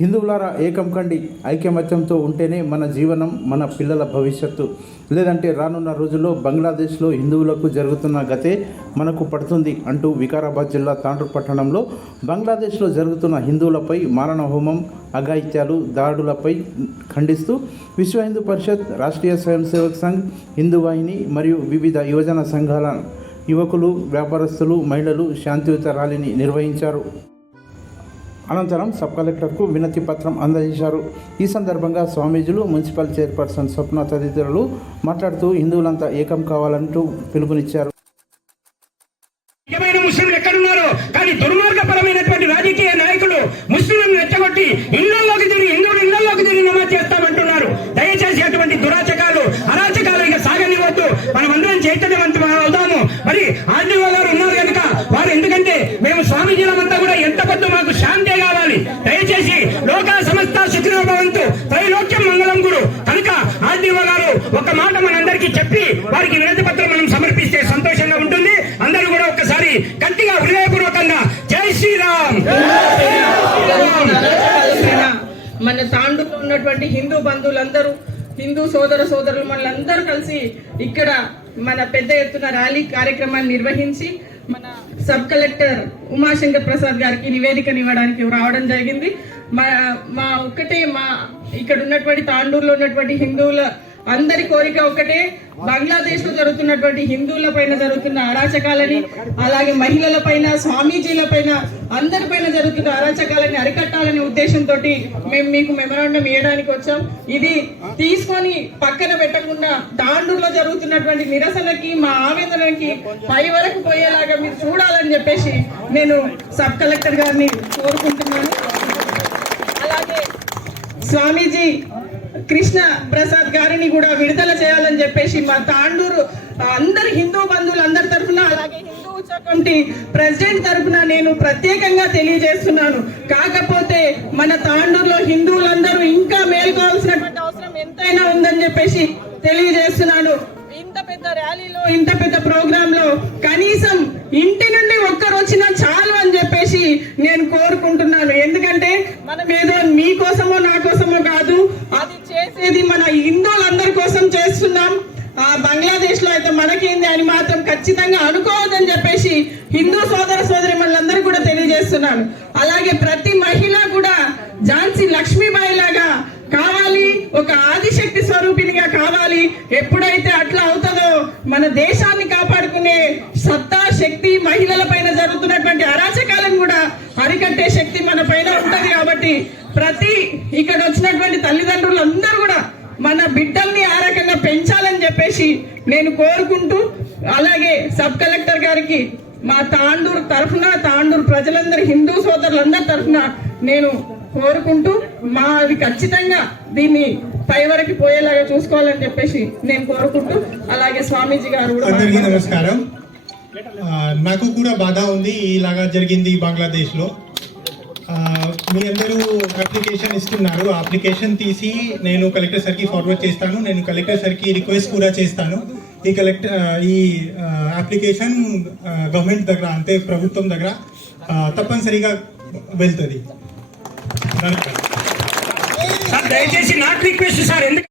హిందువులారా ఏకం కండి, ఐకమత్యంతో ఉంటేనే మన జీవనం, మన పిల్లల భవిష్యత్తు. లేదంటే రానున్న రోజుల్లో బంగ్లాదేశ్లో హిందువులకు జరుగుతున్న గతే మనకు పడుతుంది అంటూ వికారాబాద్ జిల్లా తాండూర్ పట్టణంలో బంగ్లాదేశ్లో జరుగుతున్న హిందువులపై మారణ హోమం, అఘాయిత్యాలు, దాడులపై ఖండిస్తూ విశ్వ హిందూ పరిషత్, రాష్ట్రీయ స్వయం సేవక్ సంఘ్, హిందూ వాహిని మరియు వివిధ యువజన సంఘాల యువకులు, వ్యాపారస్తులు, మహిళలు శాంతియుత ర్యాలీని నిర్వహించారు. అనంతరం సబ్ కలెక్టర్కు వినతి పత్రం అందజేశారు. ఈ సందర్భంగా స్వామీజీలు, మున్సిపల్ చైర్పర్సన్ స్వప్న తదితరులు మాట్లాడుతూ హిందువులంతా ఏకం కావాలంటూ పిలుపునిచ్చారు. ముస్లింలు ఎక్కడున్నారో కానీ దుర్మార్గపరమైనటువంటి రాజకీయ నాయకులు ముస్లింలను రెచ్చగొట్టి ఇళ్లలోకి తిరిగి హిందువులు ఇళ్లలోకి తిరిగి నమాజ్ చేస్తామంటున్నారు. దయచేసి అటువంటి దురాచకాలు, అరాచకాలు ఇక సాగనివద్దు. మనమందరం చైతన్యవంతం అవుదాము. మరి ఆర్డీఓ గారు ఉన్నారు కనుక వారు, ఎందుకంటే మేము స్వామీజీలమంతా కూడా ఎంత పొద్దు మాకు శాంతే కావాలి. దయచేసి లోకా సమస్త సుఖినో భవంతు, త్రైలోక్యం మంగళం గురు కనుక ఆర్డీఓ గారు ఒక మాట మనందరికీ చెప్పి వారికి వినతి పత్రం మనం సమర్పిస్తే సంతోషంగా ఉంటుంది. అందరూ కూడా ఒక్కసారి గట్టిగా హృదయపూర్వకంగా జై శ్రీరామ్. మన తాండూరులో ఉన్నటువంటి హిందూ బంధువులందరూ, హిందూ సోదరులు మనలందరూ కలిసి ఇక్కడ మన పెద్ద ఎత్తున ర్యాలీ కార్యక్రమాన్ని నిర్వహించి మన సబ్ కలెక్టర్ ఉమాశంకర్ ప్రసాద్ గారికి నివేదికను ఇవ్వడానికి రావడం జరిగింది. మా ఇక్కడ ఉన్నటువంటి తాండూరులో ఉన్నటువంటి హిందువుల అందరి కోరిక ఒకటే, బంగ్లాదేశ్ లో జరుగుతున్నటువంటి హిందువుల పైన జరుగుతున్న అరాచకాలని, అలాగే మహిళల పైన, స్వామీజీల పైన, అందరిపైన జరుగుతున్న అరాచకాలని అరికట్టాలనే ఉద్దేశంతో మేము మీకు మెమరాండం ఇవ్వడానికి వచ్చాం. ఇది తీసుకొని పక్కన పెట్టకుండా తాండూరులో జరుగుతున్నటువంటి నిరసనకి, మా ఆవేదనకి పై వరకు పోయేలాగా మీరు చూడాలని చెప్పేసి నేను సబ్ కలెక్టర్ గారిని కోరుకుంటున్నాను. అలాగే స్వామీజీ కృష్ణ ప్రసాద్ గారిని కూడా విడుదల చేయాలని చెప్పేసి మా తాండూరు అందరి హిందూ బంధువులందరి తరఫున, అలాగే హిందూ ఉత్సవ కమిటీ ప్రెసిడెంట్ తరఫున నేను ప్రత్యేకంగా తెలియజేస్తున్నాను. కాకపోతే మన తాండూరులో హిందువులందరూ ఇంకా మేల్కోవాల్సినటువంటి అవసరం ఎంతైనా ఉందని చెప్పేసి తెలియజేస్తున్నాను. ఇంత పెద్ద ర్యాలీలో, ఇంత పెద్ద ప్రోగ్రామ్ లో కనీసం ఇంటి నుండి ఒక్కరు వచ్చినా చాలు అని చెప్పేసి నేను కోరుకుంటున్నాను. ఎందుకంటే మనం ఏదో మీకోసమో నా కోసమో కాదు, అది చేసేది మన హిందువులందరి కోసం చేస్తున్నాం. బంగ్లాదేశ్ లో అయితే మనకేంది అని మాత్రం ఖచ్చితంగా అనుకోవద్దని చెప్పేసి హిందూ సోదరి మనందరూ కూడా తెలియజేస్తున్నాను. అలాగే ప్రతి మహిళ కూడా ఝాన్సీ లక్ష్మీబాయి లాగా కావాలి, ఒక ఆదిశక్తి స్వరూపిణిగా కావాలి. ఎప్పుడైతే అట్లా అవుతుందో మన దేశాన్ని కాపాడుకునే సత్తా, శక్తి, మహిళల పైన జరుగుతున్నటువంటి అరాచకాలను కూడా అరికట్టే శక్తి మన పైన ఉంటది. కాబట్టి ఇక్కడ వచ్చినటువంటి తల్లిదండ్రులు అందరూ కూడా మన బిడ్డల్ని ఆ రకంగా పెంచాలని చెప్పేసి నేను కోరుకుంటూ, అలాగే సబ్ కలెక్టర్ గారికి మా తాండూరు తరఫున, తాండూరు ప్రజలందరూ, హిందూ సోదరులందరి తరఫున నేను కోరుకుంటూ, మాది ఖచ్చితంగా దీన్ని పై వరకు పోయేలాగా చూసుకోవాలని చెప్పేసి నేను కోరుకుంటూ, అలాగే స్వామీజీ గారు కూడా. అందరికీ నమస్కారం. నాకు కూడా బాధ ఉంది ఇలాగా జరిగింది బంగ్లాదేశ్ లో. మీ అందరూ అప్లికేషన్ ఇస్తున్నారు. అప్లికేషన్ తీసి నేను కలెక్టర్ సార్కి ఫార్వర్డ్ చేస్తాను. నేను కలెక్టర్ సార్కి రిక్వెస్ట్ కూడా చేస్తాను. ఈ అప్లికేషన్ గవర్నమెంట్ దగ్గర, అంటే ప్రభుత్వం దగ్గర తప్పనిసరిగా వెళ్తుంది. దయచేసి నాకు రిక్వెస్ట్ సార్, ఎందుకు